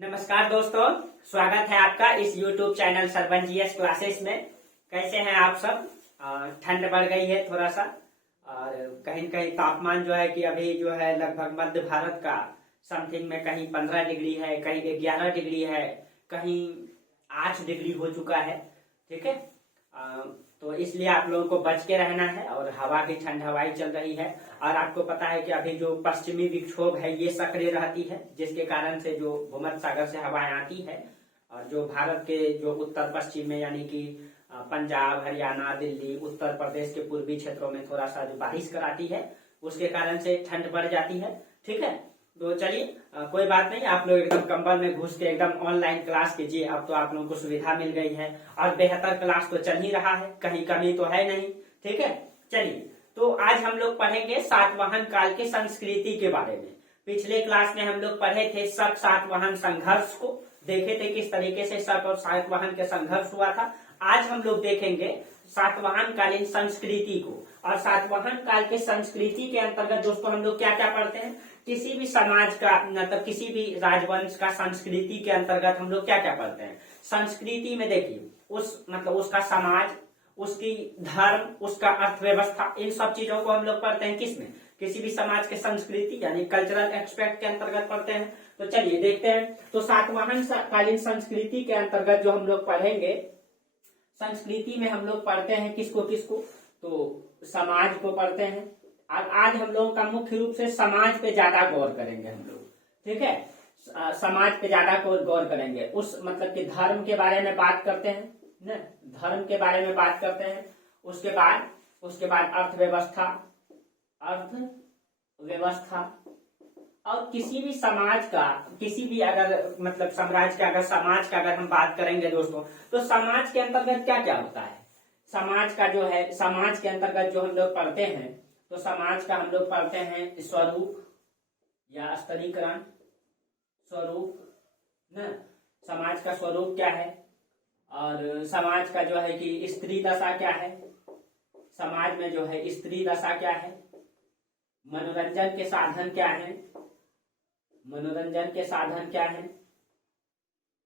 नमस्कार दोस्तों, स्वागत है आपका इस YouTube channel Sarwan GS classes में। कैसे हैं आप सब? ठंड बढ़ गई है थोड़ा सा और कहीं कहीं तापमान जो है कि अभी जो है लगभग मध्य भारत का समथिंग में कहीं 15 डिग्री है, कहीं 11 डिग्री है, कहीं 8 डिग्री हो चुका है। ठीक है, तो इसलिए आप लोगों को बच के रहना है और हवा भी ठंड हवाई चल रही है। और आपको पता है कि अभी जो पश्चिमी विक्षोभ है ये सक्रिय रहती है, जिसके कारण से जो भूमध्य सागर से हवाएं आती है और जो भारत के जो उत्तर पश्चिम में यानी कि पंजाब, हरियाणा, दिल्ली, उत्तर प्रदेश के पूर्वी क्षेत्रों में थोड़ा सा जो बारिश कराती है, उसके कारण से ठंड बढ़ जाती है। ठीक है, तो चलिए कोई बात नहीं, आप लोग एकदम कंबल में घुस के एकदम ऑनलाइन क्लास कीजिए। अब तो आप लोगों को सुविधा मिल गई है और बेहतर क्लास तो चल ही रहा है, कहीं कमी तो है नहीं। ठीक है, चलिए तो आज हम लोग पढ़ेंगे सातवाहन काल के संस्कृति के बारे में। पिछले क्लास में हम लोग पढ़े थे शक सातवाहन संघर्ष को, देखे थे किस तरीके से शक और सातवाहन के संघर्ष हुआ था। आज हम लोग देखेंगे सातवाहन कालीन संस्कृति को। और सातवाहन काल के संस्कृति के अंतर्गत दोस्तों हम लोग क्या क्या पढ़ते हैं, किसी भी समाज का मतलब किसी भी राजवंश का संस्कृति के अंतर्गत हम लोग क्या क्या पढ़ते हैं। संस्कृति में देखिए उस मतलब उसका समाज, उसकी धर्म, उसका अर्थव्यवस्था, इन सब चीजों को हम लोग पढ़ते हैं। किसमें? किसी भी समाज के संस्कृति यानी कल्चरल एक्सपेक्ट के अंतर्गत पढ़ते हैं। तो चलिए देखते हैं। तो सातवाहन कालीन संस्कृति के अंतर्गत जो हम लोग पढ़ेंगे, संस्कृति में हम लोग पढ़ते हैं किसको किसको, तो समाज को पढ़ते हैं। और आज हम लोगों का मुख्य रूप से समाज पे ज्यादा गौर करेंगे हम लोग। ठीक है, समाज पे ज्यादा गौर करेंगे। उस मतलब कि धर्म के बारे में बात करते हैं न, धर्म के बारे में बात करते हैं। उसके बाद अर्थव्यवस्था और किसी भी समाज का, किसी भी अगर मतलब साम्राज्य का अगर समाज का अगर हम बात करेंगे दोस्तों, तो समाज के अंतर्गत क्या क्या होता है। समाज का जो है, समाज के अंतर्गत जो हम लोग पढ़ते हैं, तो समाज का हम लोग पढ़ते हैं स्वरूप या स्तरीकरण। स्वरूप न, समाज का स्वरूप क्या है और समाज का जो है कि स्त्री दशा क्या है, समाज में जो है स्त्री दशा क्या है, मनोरंजन के साधन क्या है, मनोरंजन के साधन क्या है,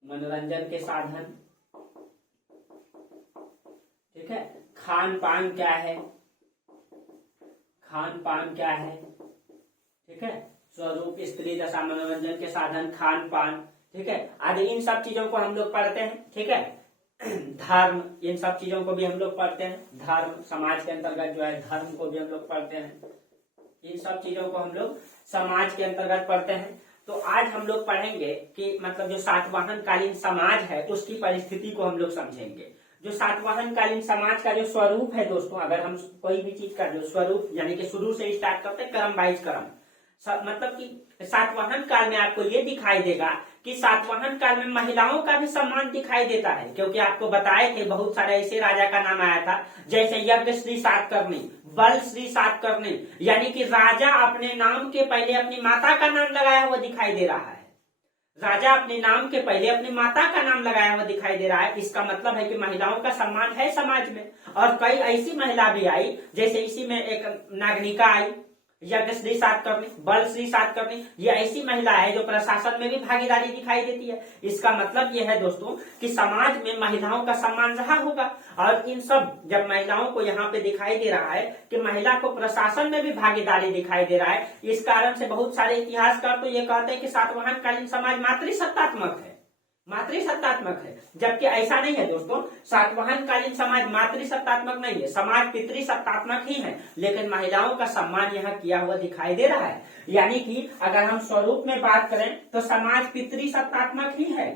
मनोरंजन के साधन। ठीक है, खान पान क्या है, खान पान क्या है। ठीक है, स्वरूप, स्त्री दशा, मनोरंजन के साधन, खान पान। ठीक है, आदि इन सब चीजों को हम लोग पढ़ते हैं। ठीक है, धर्म, इन सब चीजों को भी हम लोग पढ़ते हैं। धर्म, समाज के अंतर्गत जो है धर्म को भी हम लोग पढ़ते हैं। इन सब चीजों को हम लोग समाज के अंतर्गत पढ़ते हैं। तो आज हम लोग पढ़ेंगे कि मतलब जो सातवाहन कालीन समाज है उसकी परिस्थिति को हम लोग समझेंगे। जो सातवाहन कालीन समाज का जो स्वरूप है दोस्तों, अगर हम कोई भी चीज का जो स्वरूप यानी कि शुरू से स्टार्ट करते हैं क्रम बाइज क्रम, मतलब कि सातवाहन काल में आपको ये दिखाई देगा कि सातवाहन काल में महिलाओं का भी सम्मान दिखाई देता है। क्योंकि आपको बताए थे बहुत सारे ऐसे राजा का नाम आया था, जैसे यज्ञ श्री सातकर्णी, बल श्री सातकर्णी, यानी कि राजा अपने नाम के पहले अपनी माता का नाम लगाया हुआ दिखाई दे रहा है। राजा अपने नाम के पहले अपनी माता का नाम लगाया हुआ दिखाई दे रहा है। इसका मतलब है कि महिलाओं का सम्मान है समाज में। और कई ऐसी महिला भी आई, जैसे इसी में एक नागनिका आई, यज्ञ श्री सातकर्णी, बल श्री सातकर्णी, ये ऐसी महिला है जो प्रशासन में भी भागीदारी दिखाई देती है। इसका मतलब यह है दोस्तों कि समाज में महिलाओं का सम्मान रहा होगा। और इन सब जब महिलाओं को यहाँ पे दिखाई दे रहा है कि महिला को प्रशासन में भी भागीदारी दिखाई दे रहा है, इस कारण से बहुत सारे इतिहासकार तो ये कहते हैं कि सातवाहन कालीन समाज मातृसत्तात्मक है, मातृसत्तात्मक है। जबकि ऐसा नहीं है दोस्तों, सातवाहन कालीन समाज मातृसत्तात्मक नहीं है, समाज पितृसत्तात्मक ही है। लेकिन महिलाओं का सम्मान यहाँ किया हुआ दिखाई दे रहा है। यानी कि अगर हम स्वरूप में बात करें तो समाज पितृसत्तात्मक ही है,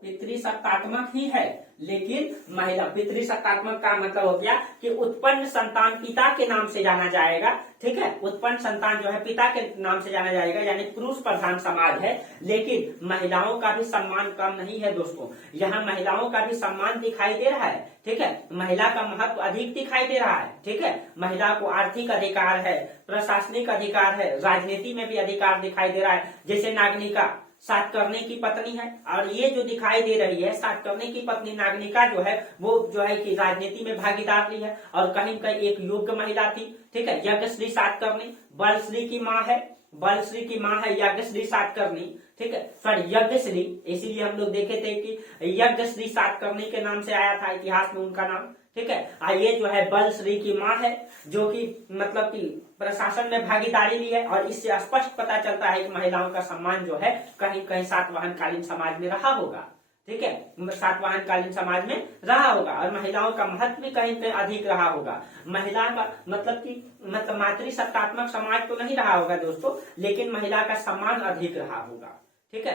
पितृसत्तात्मक ही है। लेकिन महिला, पितृसत्तात्मक का मतलब हो गया कि उत्पन्न संतान पिता के नाम से जाना जाएगा। ठीक है, उत्पन्न संतान जो है पिता के नाम से जाना जाएगा, यानी पुरुष प्रधान समाज है। लेकिन महिलाओं का भी सम्मान कम नहीं है दोस्तों, यहाँ महिलाओं का भी सम्मान दिखाई दे रहा है। ठीक है, महिला का महत्व अधिक दिखाई दे रहा है। ठीक है, महिला को आर्थिक अधिकार है, प्रशासनिक अधिकार है, राजनीति में भी अधिकार दिखाई दे रहा है। जैसे नागनिका सातकर्णी की पत्नी है, और ये जो दिखाई दे रही है सातकर्णी की पत्नी नागनिका जो है वो जो है कि राजनीति में भागीदार ली है और कहीं कहीं एक योग्य महिला थी। ठीक है, यज्ञ श्री सातकर्णी बल श्री की माँ है, बलश्री की माँ है यज्ञश्री सातकर्णी, ठीक है, सॉरी यज्ञश्री, इसीलिए हम लोग देखे थे कि यज्ञश्री सातकर्णी के नाम से आया था इतिहास में उनका नाम, ठीक है। ये जो है बलश्री की माँ है, जो कि मतलब कि प्रशासन में भागीदारी ली है, और इससे स्पष्ट पता चलता है कि महिलाओं का सम्मान जो है कहीं कहीं सातवाहन कालीन समाज में रहा होगा, ठीक है, सातवाहन कालीन समाज में रहा होगा, और महिलाओं का महत्व भी कहीं पे अधिक रहा होगा। महिला का मतलब मातृसत्तात्मक समाज तो नहीं रहा होगा दोस्तों, लेकिन महिला का सम्मान अधिक रहा होगा, ठीक है,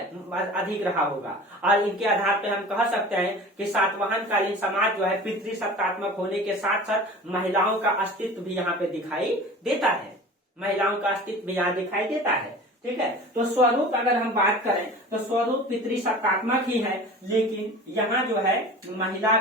अधिक रहा होगा। और इनके आधार पे हम कह सकते हैं कि सातवाहन कालीन समाज जो है पितृसत्तात्मक होने के साथ साथ महिलाओं का अस्तित्व भी यहाँ पे दिखाई देता है, महिलाओं का अस्तित्व भी यहाँ दिखाई देता है, ठीक है। तो स्वरूप अगर हम बात करें तो स्वरूप पितृसत्तात्मक ही है, लेकिन यहाँ जो है महिला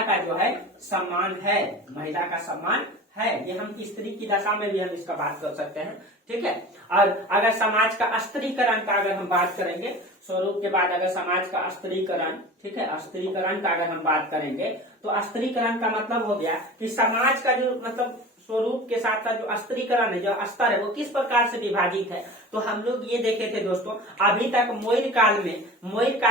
का जो है सम्मान है, महिला का सम्मान है। ये हम स्त्री की दशा में भी हम इसका बात कर सकते हैं, ठीक है। और अगर समाज का स्त्रीकरण का अगर हम बात करेंगे, स्वरूप के बाद अगर समाज का स्त्रीकरण, ठीक है, स्त्रीकरण का अगर हम बात करेंगे तो स्त्रीकरण का मतलब हो गया कि समाज का जो मतलब स्वरूप के साथ साथ जो स्त्रीकरण है, जो स्तर है, वो किस प्रकार से विभाजित है। तो हम लोग ये देखे थे दोस्तों, अभी तक मौर्य काल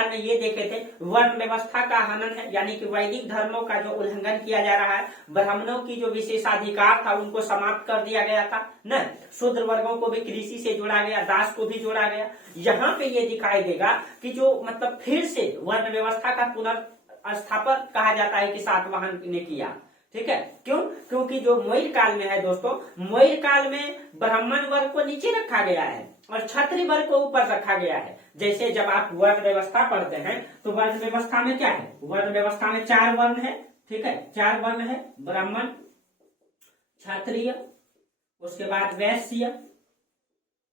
में ये देखे थे वर्ण व्यवस्था का हनन है, यानी कि वैदिक धर्मों का जो उल्लंघन किया जा रहा है, ब्राह्मणों की जो विशेषाधिकार था उनको समाप्त कर दिया गया था न, शूद्र वर्गों को भी कृषि से जोड़ा गया, दास को भी जोड़ा गया। यहाँ पे ये दिखाई देगा कि जो मतलब फिर से वर्ण व्यवस्था का पुनर्स्थापन कहा जाता है कि सातवाहन ने किया, ठीक है। क्यों? क्योंकि जो मौर्य काल में है दोस्तों, मौर्य काल में ब्राह्मण वर्ग को नीचे रखा गया है और क्षत्रिय वर्ग को ऊपर रखा गया है। जैसे जब आप वर्ण व्यवस्था पढ़ते हैं तो वर्ण व्यवस्था में क्या है, वर्ण व्यवस्था में 4 वर्ण है, ठीक है, 4 वर्ण है, ब्राह्मण, क्षत्रिय, उसके बाद वैश्य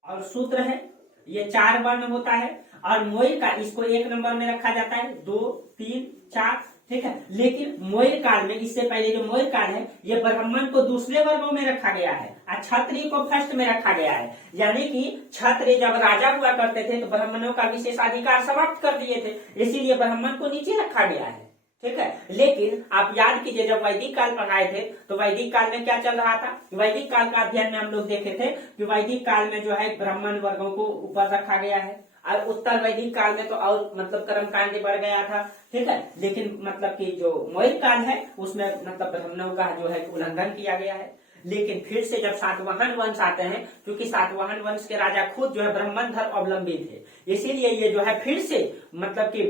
और शूद्र है, ये 4 वर्ण होता है। और मौर्य का इसको 1 नंबर में रखा जाता है, 2, 3, 4, ठीक है। लेकिन मौर्य काल में, इससे पहले जो मौर्य काल है, ये ब्राह्मण को दूसरे वर्गों में रखा गया है और क्षत्रिय को फर्स्ट में रखा गया है। यानी कि क्षत्रिय जब राजा हुआ करते थे तो ब्राह्मणों का विशेषाधिकार समाप्त कर दिए थे, इसीलिए ब्राह्मण को नीचे रखा गया है, ठीक है। लेकिन आप याद कीजिए, जब वैदिक काल पढ़ाए थे तो वैदिक काल में क्या चल रहा था, वैदिक काल का अध्ययन में हम लोग देखे थे कि वैदिक काल में जो है ब्राह्मण वर्गों को ऊपर रखा गया है, और उत्तर वैदिक काल में तो और मतलब कर्मकांड बढ़ गया था, ठीक है। लेकिन मतलब कि जो मौर्य काल है उसमें मतलब ब्राह्मणों का जो है उल्लंघन किया गया है। लेकिन फिर से जब सातवाहन वंश आते हैं, क्योंकि सातवाहन वंश के राजा खुद जो है ब्राह्मण धर्म अवलंबी थे, इसीलिए ये जो है फिर से मतलब कि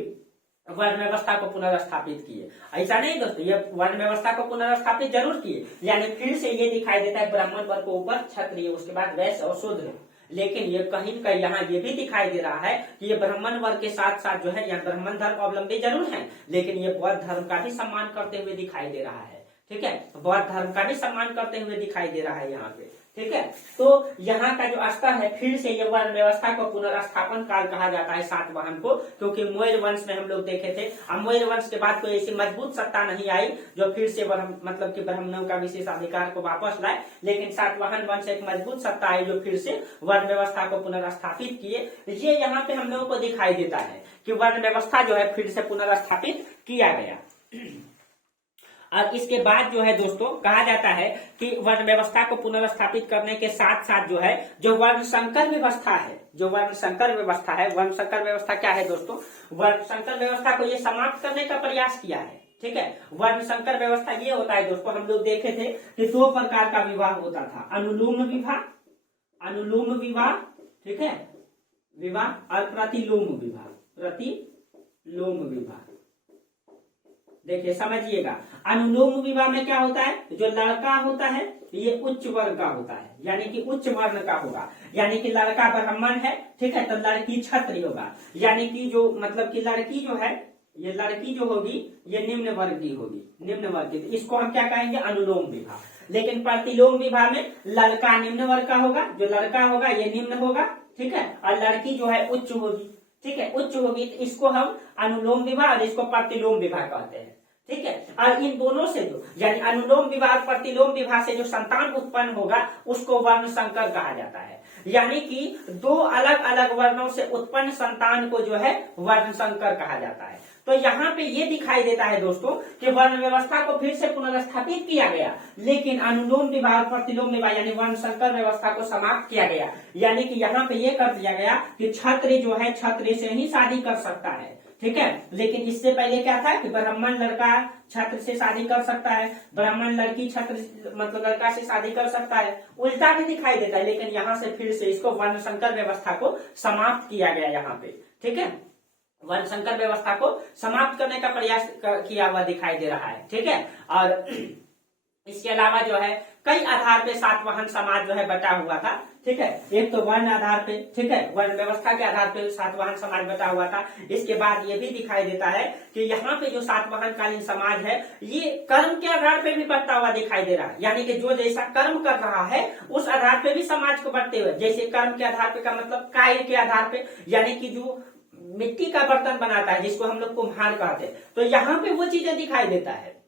वर्ण व्यवस्था को पुनर्स्थापित किए। ऐसा नहीं दोस्तों, ये वर्ण व्यवस्था को पुनर्स्थापित जरूर किए, यानी फिर से ये दिखाई देता है ब्राह्मण वर्ग को ऊपर, क्षत्रिय, उसके बाद वैश्य और शूद्र। लेकिन ये कहीं का यहाँ ये भी दिखाई दे रहा है कि ये ब्राह्मण वर्ग के साथ साथ जो है यहाँ ब्राह्मण धर्म अवलंबी जरूर है, लेकिन ये बौद्ध धर्म का भी सम्मान करते हुए दिखाई दे रहा है, ठीक है, बौद्ध धर्म का भी सम्मान करते हुए दिखाई दे रहा है यहाँ पे, ठीक है। तो यहाँ का जो स्तर है, फिर से ये वर्ण व्यवस्था को पुनर्स्थापन काल कहा जाता है सातवाहन को, क्योंकि मौर्य वंश में हम लोग देखे थे, अब मौर्य वंश के बाद कोई ऐसी मजबूत सत्ता नहीं आई जो फिर से मतलब कि ब्राह्मणों का विशेषाधिकार को वापस लाए, लेकिन सातवाहन वंश एक मजबूत सत्ता आई जो फिर से वर्ण व्यवस्था को पुनर्स्थापित किए। ये यहाँ पे हम लोगों को दिखाई देता है कि वर्ण व्यवस्था जो है फिर से पुनर्स्थापित किया गया। और इसके बाद जो है दोस्तों कहा जाता है कि वर्ण व्यवस्था को पुनर्स्थापित करने के साथ साथ जो है जो वर्ण संकर व्यवस्था है, जो वर्ण संकर व्यवस्था है, वर्ण संकर व्यवस्था क्या है दोस्तों, वर्ण संकर व्यवस्था को ये समाप्त करने का प्रयास किया है, ठीक है। वर्ण संकर व्यवस्था ये होता है दोस्तों, हम लोग देखे थे कि 2 प्रकार का विवाह होता था, अनुलोम विवाह, ठीक है, विवाह, और प्रतिलोम विवाह। देखिए समझिएगा, अनुलोम विवाह में क्या होता है, जो लड़का होता है ये उच्च वर्ग का होता है, यानी कि उच्च वर्ण का होगा, यानी कि लड़का ब्राह्मण है, ठीक है, तो लड़की क्षत्रिय होगा, यानी कि जो मतलब कि लड़की जो है, ये लड़की जो होगी ये निम्न वर्ग की होगी, निम्न वर्ग की, इसको हम क्या कहेंगे, अनुलोम विवाह। लेकिन प्रतिलोम विवाह में लड़का निम्न वर्ग का होगा, जो लड़का होगा ये निम्न होगा, ठीक है, और लड़की जो है उच्च होगी, ठीक है, उच्च होगी, तो इसको हम अनुलोम विवाह और इसको प्रतिलोम विवाह कहते हैं, ठीक है। और इन दोनों से जो यानी अनुलोम विवाह और प्रतिलोम विवाह से जो संतान उत्पन्न होगा उसको वर्ण संकर कहा जाता है, यानी कि 2 अलग अलग वर्णों से उत्पन्न संतान को जो है वर्ण संकर कहा जाता है। तो यहाँ पे ये दिखाई देता है दोस्तों कि वर्ण व्यवस्था को फिर से पुनर्स्थापित किया गया, लेकिन अनुलोम विवाह और प्रतिलोम विवाह यानी वर्ण संकर व्यवस्था को समाप्त किया गया। यानी कि यहाँ पे ये कर दिया गया कि क्षत्रिय जो है क्षत्रिय से ही शादी कर सकता है, ठीक है। लेकिन इससे पहले क्या था कि ब्राह्मण लड़का छात्र से शादी कर सकता है, ब्राह्मण लड़की छात्र मतलब लड़का से शादी कर सकता है, उल्टा भी दिखाई देता है। लेकिन यहाँ से फिर से इसको वर्ण संकर व्यवस्था को समाप्त किया गया यहाँ पे, ठीक है। वर्ण संकर व्यवस्था को समाप्त करने का प्रयास किया हुआ दिखाई दे रहा है, ठीक है। और इसके अलावा जो है कई आधार पे सातवाहन समाज जो है बटा हुआ था, ठीक है। एक तो वर्ण आधार पे, ठीक है, वर्ण व्यवस्था के आधार पे सातवाहन समाज बटा हुआ था। इसके बाद ये भी दिखाई देता है कि यहाँ पे जो सातवाहन कालीन समाज है ये कर्म के आधार पे भी बटता हुआ दिखाई दे रहा है। यानी कि जो जैसा कर्म कर रहा है उस आधार पे भी समाज को बटते हुए, जैसे कर्म के आधार पे का मतलब कार्य के आधार पे, यानी कि जो मिट्टी का बर्तन बनाता है जिसको हम लोग कुम्हार कहते हैं, तो यहाँ पे वो चीजें दिखाई देता है।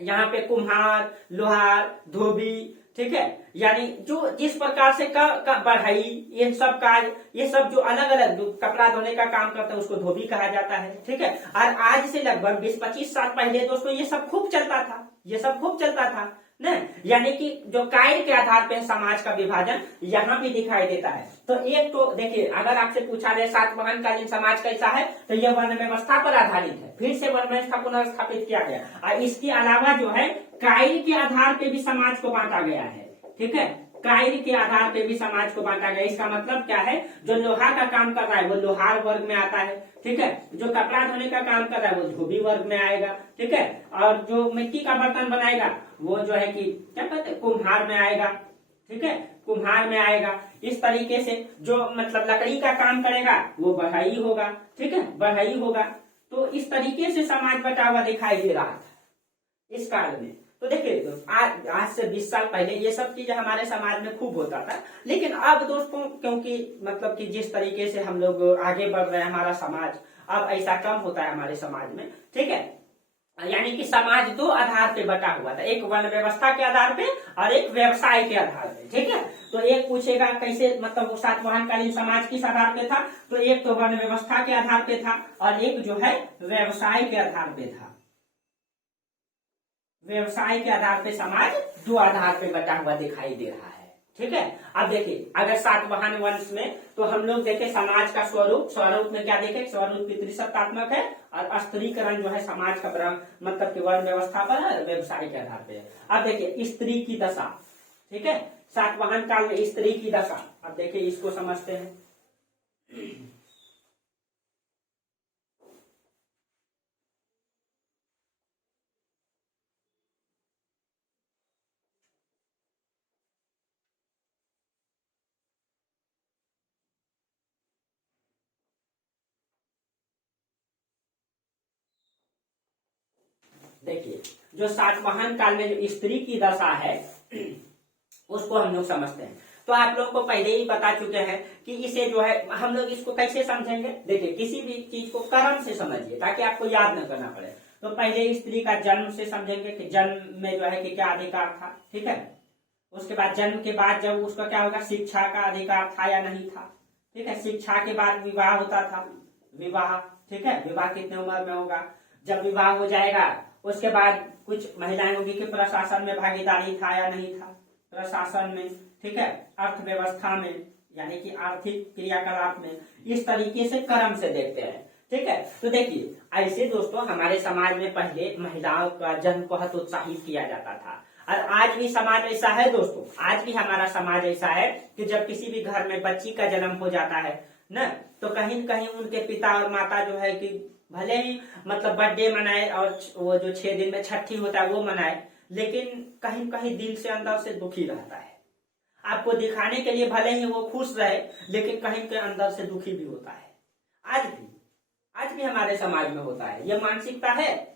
यहाँ पे कुम्हार, लोहार, धोबी, ठीक है, यानी जो जिस प्रकार से बढ़ाई, ये सब कार्य, ये सब जो अलग अलग जो कपड़ा धोने का काम करते हैं उसको धोबी कहा जाता है, ठीक है। और आज से लगभग 20-25 साल पहले दोस्तों ये सब खूब चलता था, ये सब खूब चलता था न, यानी कि जो कार्य के आधार पे समाज का विभाजन यहाँ भी दिखाई देता है। तो एक तो देखिए, अगर आपसे पूछा जाए सातवाहन कालीन समाज कैसा है, तो यह वर्ण व्यवस्था पर आधारित है, फिर से वर्ण व्यवस्था पुनर्स्थापित किया गया। और इसके अलावा जो है कार्य के आधार पे भी समाज को बांटा गया है, ठीक है, कार्य के आधार पे भी समाज को बांटा गया। इसका मतलब क्या है, जो लोहा का काम कर रहा है वो लोहार वर्ग में आता है, ठीक है, जो कपड़ा धोने का काम कर रहा है वो धोबी वर्ग में आएगा, ठीक है, और जो मिट्टी का बर्तन बनाएगा वो जो है कि क्या कहते हैं कुम्हार में आएगा, ठीक है, कुम्हार में आएगा। इस तरीके से जो मतलब लकड़ी का काम करेगा वो बढ़ई होगा, ठीक है, बढ़ई होगा। तो इस तरीके से समाज बटा हुआ दिखाई दे रहा था इस काल में। तो देखिए आज से 20 साल पहले ये सब चीजें हमारे समाज में खूब होता था, लेकिन अब दोस्तों क्योंकि मतलब कि जिस तरीके से हम लोग आगे बढ़ रहे हैं हमारा समाज, अब ऐसा कम होता है हमारे समाज में, ठीक है। यानी कि समाज दो आधार पे बटा हुआ था, एक वर्ण व्यवस्था के आधार पे और एक व्यवसाय के आधार पे, ठीक है। तो एक पूछेगा कैसे मतलब वो सातवाहन कालीन समाज किस आधार पे था, तो एक तो वर्ण व्यवस्था के आधार पे था और एक जो है व्यवसाय के आधार पे था। व्यवसाय के आधार पे समाज दो आधार पे बटा हुआ दिखाई दे रहा है, ठीक है। अब देखिए अगर सातवाहन वंश में तो हम लोग देखें समाज का स्वरूप में क्या देखें, स्वरूप पितृसत्तात्मक है और स्त्रीकरण जो है समाज का मतलब कि वर्ण व्यवस्था पर है, व्यवसाय के आधार पे है। अब देखिए स्त्री की दशा, ठीक है, सातवाहन काल में स्त्री की दशा, अब देखिए इसको समझते हैं। देखिए जो सातवाहन काल में जो स्त्री की दशा है उसको हम लोग समझते हैं। तो आप लोगों को पहले ही बता चुके हैं कि इसे जो है हम लोग इसको कैसे समझेंगे। देखिए किसी भी चीज को कर्म से समझिए ताकि आपको याद न करना पड़े। तो पहले स्त्री का जन्म से समझेंगे कि जन्म में जो है कि क्या अधिकार था, ठीक है। उसके बाद जन्म के बाद जब उसका क्या होगा, शिक्षा का अधिकार था या नहीं था, ठीक है। शिक्षा के बाद विवाह होता था, विवाह, ठीक है, विवाह कितने उम्र में होगा, जब विवाह हो जाएगा उसके बाद कुछ महिलाएं होगी कि प्रशासन में भागीदारी था या नहीं था, प्रशासन में, ठीक है, अर्थव्यवस्था में यानी कि आर्थिक क्रियाकलाप में, इस तरीके से कर्म से देखते हैं, ठीक है। तो देखिए ऐसे दोस्तों हमारे समाज में पहले महिलाओं का जन्म को हतोत्साहित किया जाता था और आज भी समाज ऐसा है दोस्तों, आज भी हमारा समाज ऐसा है कि जब किसी भी घर में बच्ची का जन्म हो जाता है न, तो कहीं न कहीं उनके पिता और माता जो है कि भले ही मतलब बर्थडे मनाए और वो जो 6 दिन में छठी होता है वो मनाए, लेकिन कहीं कहीं दिल से अंदर से दुखी रहता है। आपको दिखाने के लिए भले ही वो खुश रहे लेकिन कहीं के अंदर से दुखी भी होता है। आज भी हमारे समाज में होता है, ये मानसिकता है।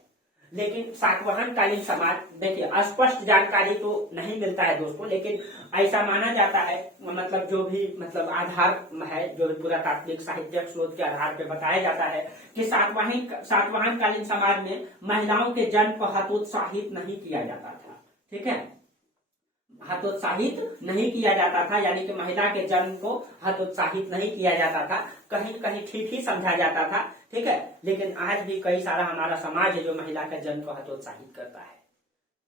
लेकिन सातवाहन कालीन समाज, देखिए स्पष्ट जानकारी तो नहीं मिलता है दोस्तों, लेकिन ऐसा माना जाता है, मतलब जो भी मतलब आधार है, जो भी पुरातात्विक साहित्यिक स्रोत के आधार पे बताया जाता है कि सातवाहन कालीन समाज में महिलाओं के जन्म को हतोत्साहित नहीं किया जाता था, ठीक है। हतोत्साहित नहीं किया जाता था, यानी कि महिला के जन्म को हतोत्साहित नहीं किया जाता था, कहीं कहीं ठीक ही समझा जाता था, ठीक है। लेकिन आज भी कई सारा हमारा समाज है जो महिला के जन्म को हतोत्साहित करता है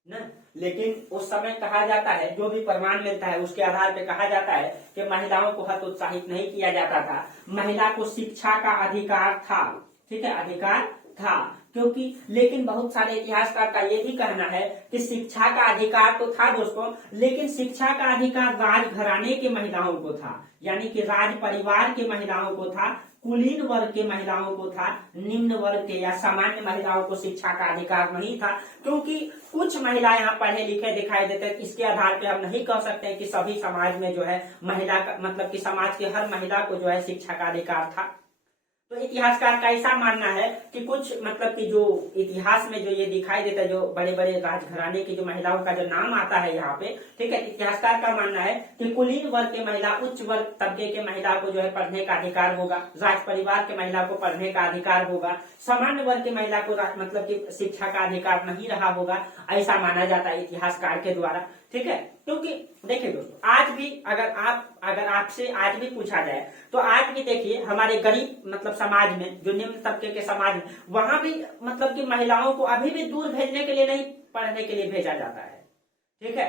न। लेकिन उस समय कहा जाता है, जो भी प्रमाण मिलता है उसके आधार पर कहा जाता है कि महिलाओं को हतोत्साहित नहीं किया जाता था, महिला को शिक्षा का अधिकार था, ठीक है, अधिकार था। क्योंकि लेकिन बहुत सारे इतिहासकार का ये भी कहना है कि शिक्षा का अधिकार तो था दोस्तों, लेकिन शिक्षा का अधिकार राजघराने के महिलाओं को था, यानी कि राज परिवार के महिलाओं को था, कुलीन वर्ग के महिलाओं को था, निम्न वर्ग के या सामान्य महिलाओं को शिक्षा का अधिकार नहीं था। क्योंकि कुछ महिला यहाँ पढ़े लिखे दिखाई देते, इसके आधार पे हम नहीं कह सकते कि सभी समाज में जो है महिला का मतलब कि समाज की हर महिला को जो है शिक्षा का अधिकार था। तो इतिहासकार का ऐसा मानना है कि कुछ मतलब कि जो इतिहास में जो ये दिखाई देता है, जो बड़े बड़े राजघराने की जो महिलाओं का जो नाम आता है यहाँ पे, ठीक है, इतिहासकार का मानना है कि कुलीन वर्ग के महिला, उच्च वर्ग तबके के महिला को जो है पढ़ने का अधिकार होगा, राज परिवार के महिला को पढ़ने का अधिकार होगा, सामान्य वर्ग के महिला को मतलब कि शिक्षा का अधिकार नहीं रहा होगा, ऐसा माना जाता है इतिहासकार के द्वारा, ठीक है। क्योंकि देखिए दोस्तों, आज भी अगर आपसे आज भी पूछा जाए तो आज भी देखिए हमारे गरीब मतलब समाज में, जो निम्न तबके के समाज में, वहां भी मतलब कि महिलाओं को अभी भी दूर भेजने के लिए नहीं, पढ़ने के लिए भेजा जाता है, ठीक है।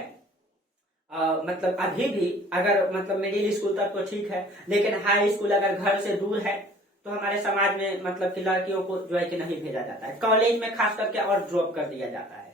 मतलब अभी भी अगर मतलब मिडिल स्कूल तक तो ठीक है, लेकिन हाई स्कूल अगर घर से दूर है तो हमारे समाज में मतलब कि लड़कियों को जो है कि नहीं भेजा जाता है, कॉलेज में खास करके और ड्रॉप कर दिया जाता है।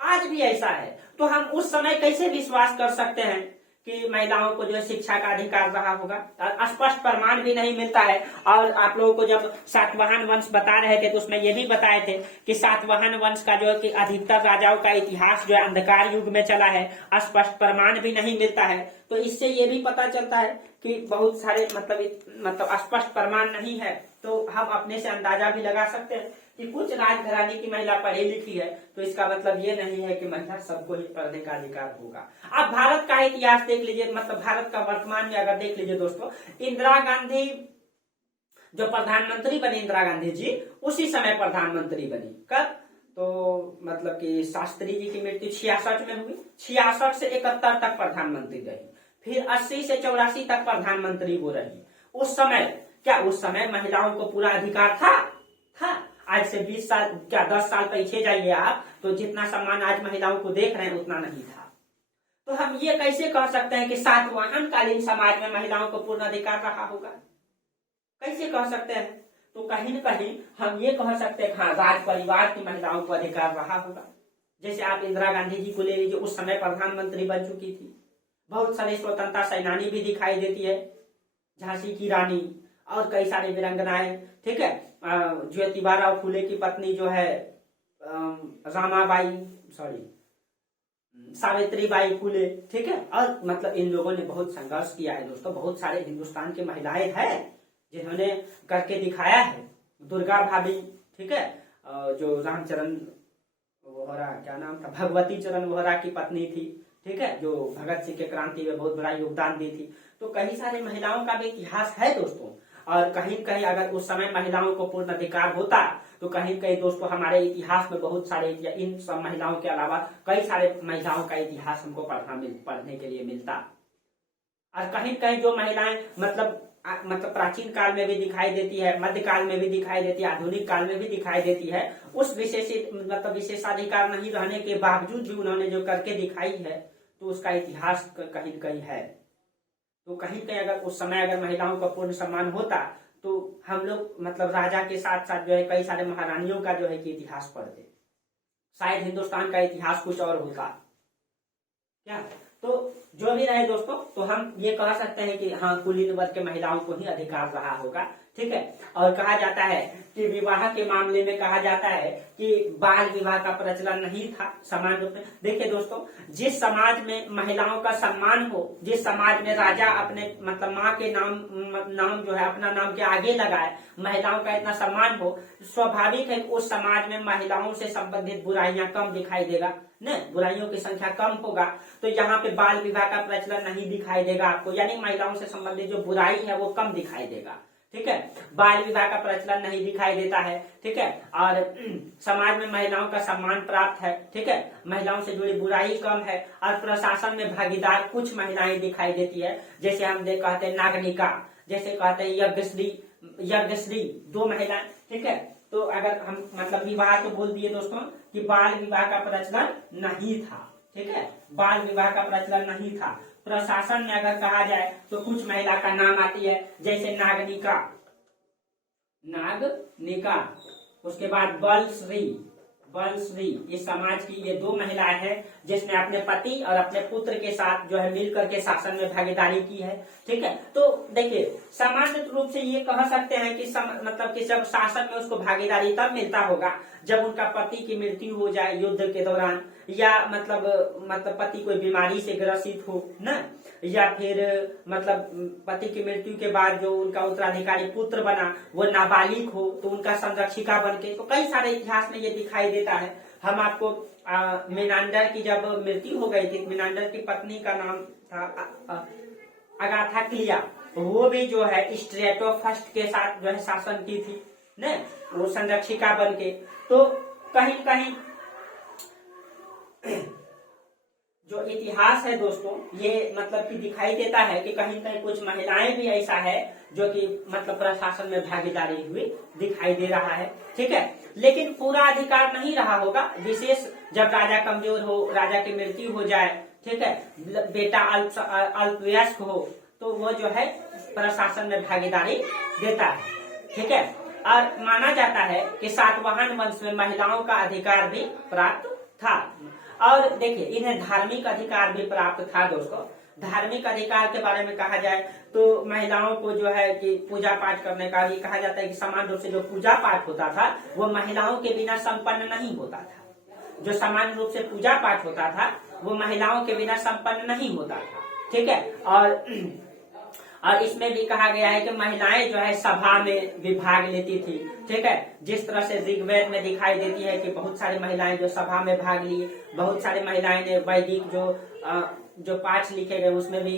आज भी ऐसा है, तो हम उस समय कैसे विश्वास कर सकते हैं कि महिलाओं को जो है शिक्षा का अधिकार रहा होगा? स्पष्ट प्रमाण भी नहीं मिलता है। और आप लोगों को जब सातवाहन वंश बता रहे थे तो उसमें ये भी बताए थे कि सातवाहन वंश का जो है कि अधिकतर राजाओं का इतिहास जो है अंधकार युग में चला है, स्पष्ट प्रमाण भी नहीं मिलता है। तो इससे ये भी पता चलता है कि बहुत सारे मतलब स्पष्ट प्रमाण नहीं है, तो हम अपने से अंदाजा भी लगा सकते हैं कि कुछ राजघराने की महिला पढ़ी लिखी है, तो इसका मतलब ये नहीं है कि महिला सबको ही पढ़ने का अधिकार होगा। अब भारत का इतिहास देख लीजिए, मतलब भारत का वर्तमान में अगर देख लीजिए दोस्तों, इंदिरा गांधी जो प्रधानमंत्री बनी, इंदिरा गांधी जी उसी समय प्रधानमंत्री बनी। कब? तो मतलब कि शास्त्री जी की मृत्यु 66 में हुई, 66 से 71 तक प्रधानमंत्री रही, फिर 80 से 84 तक प्रधानमंत्री वो रही। उस समय क्या उस समय महिलाओं को पूरा अधिकार था? आज से 20 साल क्या 10 साल पीछे जाइए आप, तो जितना सम्मान आज महिलाओं को देख रहे हैं उतना नहीं था। तो हम ये कैसे कह सकते हैं कि सातवाहन कालीन समाज में महिलाओं को पूर्ण अधिकार रहा होगा? कैसे कह सकते हैं? तो कहीं न कहीं हम ये कह सकते हैं हाँ, राज परिवार की महिलाओं को अधिकार रहा होगा। जैसे आप इंदिरा गांधी जी को ले लीजिए, उस समय प्रधानमंत्री बन चुकी थी। बहुत सारे स्वतंत्रता सेनानी भी दिखाई देती है, झांसी की रानी और कई सारे वीरांगनाएं, ठीक है। ज्योतिबा फूले की पत्नी जो है सावित्री बाई फूले, ठीक है। और मतलब इन लोगों ने बहुत संघर्ष किया है दोस्तों। बहुत सारे हिंदुस्तान की महिलाएं हैं जिन्होंने करके दिखाया है। दुर्गा भाभी, ठीक है, जो रामचरण वोहरा, क्या नाम था, भगवती चरण वोहरा की पत्नी थी, ठीक है, जो भगत सिंह के क्रांति में बहुत बड़ा योगदान दी थी। तो कई सारे महिलाओं का भी इतिहास है दोस्तों। और कहीं कहीं अगर उस समय महिलाओं को पूर्ण अधिकार होता तो कहीं कहीं दोस्तों हमारे इतिहास में बहुत सारे, इन सब महिलाओं के अलावा कई सारे महिलाओं का इतिहास हमको पढ़ने के लिए मिलता। और कहीं कहीं जो महिलाएं मतलब प्राचीन काल में भी दिखाई देती है, मध्यकाल में भी दिखाई देती है, आधुनिक काल में भी दिखाई देती है, उस विशेषाधिकार नहीं रहने के बावजूद भी उन्होंने जो करके दिखाई है, तो उसका इतिहास कहीं कहीं है। तो कहीं कहीं अगर उस समय अगर महिलाओं का पूर्ण सम्मान होता तो हम लोग मतलब राजा के साथ साथ जो है कई सारे महारानियों का जो है कि इतिहास पढ़ते, शायद हिंदुस्तान का इतिहास कुछ और होता क्या। तो जो भी रहे दोस्तों, तो हम ये कह सकते हैं कि हाँ, कुलीन वर्ग के महिलाओं को ही अधिकार रहा होगा, ठीक है। और कहा जाता है कि विवाह के मामले में कहा जाता है कि बाल विवाह का प्रचलन नहीं था समान रूप में। देखिए दोस्तों, जिस समाज में महिलाओं का सम्मान हो, जिस समाज में राजा अपने मतलब माँ के नाम जो है अपना नाम के आगे लगाए, महिलाओं का इतना सम्मान हो, स्वाभाविक है उस समाज में महिलाओं से संबंधित बुराइयां कम दिखाई देगा न, बुराइयों की संख्या कम होगा। तो यहाँ पे बाल विवाह का प्रचलन नहीं दिखाई देगा आपको, यानी महिलाओं से संबंधित जो बुराई है वो कम दिखाई देगा, ठीक है। बाल विवाह का प्रचलन नहीं दिखाई देता है, ठीक है। और समाज में महिलाओं का सम्मान प्राप्त है, ठीक है। महिलाओं से जुड़ी बुराई कम है और प्रशासन में भागीदार कुछ महिलाएं दिखाई देती है, जैसे हम कहते हैं नागनिका, जैसे कहते हैं यज्ञश्री 2 महिलाएं, ठीक है। तो अगर हम मतलब विवाह तो बोल दिए दोस्तों कि बाल विवाह का प्रचलन नहीं था, ठीक है। बाल विवाह का प्रचलन नहीं था। प्रशासन में अगर कहा जाए तो कुछ महिला का नाम आती है, जैसे नागनिका, उसके बाद बलश्री, इस समाज की ये 2 महिलाएं हैं जिसने अपने पति और अपने पुत्र के साथ जो है मिलकर के शासन में भागीदारी की है, ठीक है। तो देखिए सामान्य रूप से ये कह सकते हैं कि मतलब कि जब शासन में उसको भागीदारी तब मिलता होगा जब उनका पति की मृत्यु हो जाए युद्ध के दौरान, या मतलब पति कोई बीमारी से ग्रसित हो ना, या फिर मतलब पति की मृत्यु के बाद जो उनका उत्तराधिकारी पुत्र बना वो नाबालिग हो तो उनका संरक्षिका बनके, तो कई सारे इतिहास में ये दिखाई देता है। हम आपको मेनांडर की जब मृत्यु हो गई थी, मेनांडर की पत्नी का नाम था अगाथा क्लिया, वो भी जो है स्ट्रेटोफस्ट के साथ जो है शासन की थी न, वो संरक्षिका बनके। तो कहीं कहीं जो इतिहास है दोस्तों ये मतलब कि दिखाई देता है कि कहीं कहीं कुछ महिलाएं भी ऐसा है जो कि मतलब प्रशासन में भागीदारी हुई दिखाई दे रहा है, ठीक है। लेकिन पूरा अधिकार नहीं रहा होगा, विशेष जब राजा कमजोर हो, राजा की मृत्यु हो जाए, ठीक है, बेटा अल्पवयस्क हो, तो वो जो है प्रशासन में भागीदारी देता है, ठीक है। और माना जाता है कि सातवाहन वंश में महिलाओं का अधिकार भी प्राप्त था। और देखिए इन्हें धार्मिक अधिकार भी प्राप्त था दोस्तों। धार्मिक अधिकार के बारे में कहा जाए तो महिलाओं को जो है कि पूजा पाठ करने का भी कहा जाता है कि समान रूप से जो पूजा पाठ होता था वो महिलाओं के बिना संपन्न नहीं होता था। जो सामान्य रूप से पूजा पाठ होता था वो महिलाओं के बिना संपन्न नहीं होता था, ठीक है। और इसमें भी कहा गया है कि महिलाएं जो है सभा में भी भाग लेती थी, ठीक है। जिस तरह से ऋग्वेद में दिखाई देती है कि बहुत सारी महिलाएं जो सभा में भाग ली, बहुत सारी महिलाएं ने वैदिक जो पाठ लिखे गए उसमें भी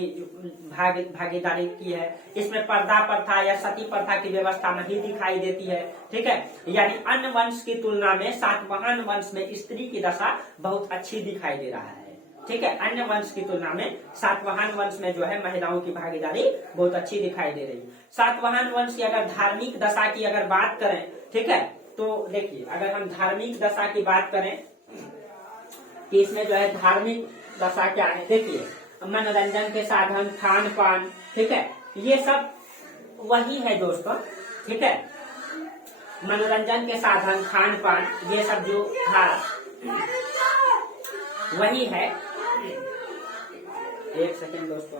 भागीदारी की है। इसमें पर्दा प्रथा या सती प्रथा की व्यवस्था नहीं दिखाई देती है, ठीक है। यानी अन्य वंश की तुलना में सातवाहन वंश में स्त्री की दशा बहुत अच्छी दिखाई दे रहा है, ठीक है। अन्य वंश की तुलना में सातवाहन वंश में जो है महिलाओं की भागीदारी बहुत अच्छी दिखाई दे रही है। सातवाहन वंश की अगर धार्मिक दशा की अगर बात करें, ठीक है, तो देखिए अगर हम धार्मिक दशा की बात करें कि इसमें जो है धार्मिक दशा क्या है, देखिए मनोरंजन के साधन, खान पान, ठीक है, ये सब वही है दोस्तों, ठीक है। मनोरंजन के साधन, खान पान, ये सब जो था वही है। एक सेकेंड दोस्तों।